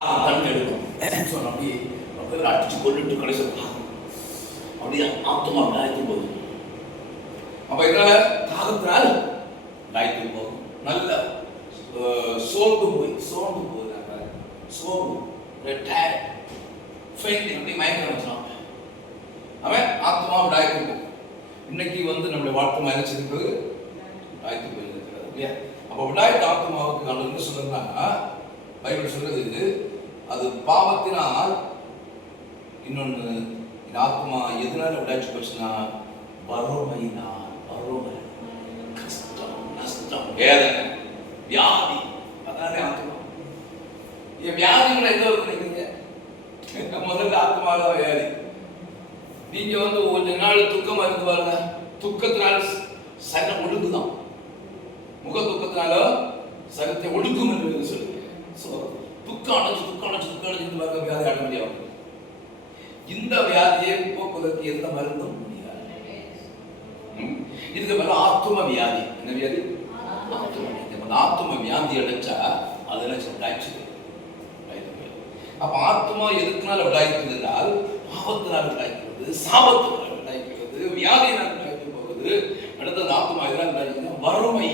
தண்ணி எடுக்கும். சிம்சோன் அப்படியே அப்படியே அடிச்சு கொல்லிட்டு கடைசி அப்படியே ஆத்மா காயத்து போகுது. அப்ப இதனால தாகத்தினால் காயத்து போகும். நல்ல அஹ், சோர்ந்து போய் சோர்ந்து போகுது சோர்வு டயர்ட் ஃபெயிண்டிங் அப்படி மயக்கம் வச்சிடும் அவன் ஆத்மா விடாய்த்து போகும். இன்னைக்கு வந்து நம்முடைய வாழ்க்கை மாதிரி செஞ்சது விடாய்த்து போயிருக்கிறது இல்லையா? அப்போ விடாய்த்து ஆத்மாவுக்கு நான் என்ன சொல்றேன்னா பைபிள் சொல்லுது அது பாவத்தினால் இன்னொன்று என் ஆத்மா எதனால விடாய்ச்சி போச்சுன்னா வறுமையினால் வறுமை கஷ்டம் நஷ்டம் வேதனை வியாதி. அதானே ஆத்மா. என் வியாதிகளை எங்க வருது நினைக்கிறீங்க முதல்ல ஆத்மால வியாதி. நீங்க வந்து கொஞ்ச நாள் துக்கமா இருந்து பாருங்க. துக்கத்தினால சகனம் ஒழுங்குதான். முக துக்கத்தினால சகத்தை ஒழுங்கும் என்று துக்கம் அடைஞ்சு துக்கம் அடைஞ்சு துக்கம் அடைஞ்சு பாருங்க வியாதி அடைமதியாகும் இந்த வியாதியை போக்குவதற்கு எந்த மருந்தும் முடியாது. இதுக்கு மேல ஆத்தும வியாதி. என்ன வியாதி? ஆத்தும வியாதி. அடைச்சா அதெல்லாம் சொல்லிட்டாச்சு அப்ப ஆத்மா எதுக்குனால விடாய்க்கிறது என்றால் பாவத்தினால் விடாய்க்கிறது சாபத்தினால் விடாய்க்கிறது வியாதியினால் விடாய்க்கு போகுது. அடுத்தது ஆத்மா எதனால் விடாய்க்கிறது வறுமை.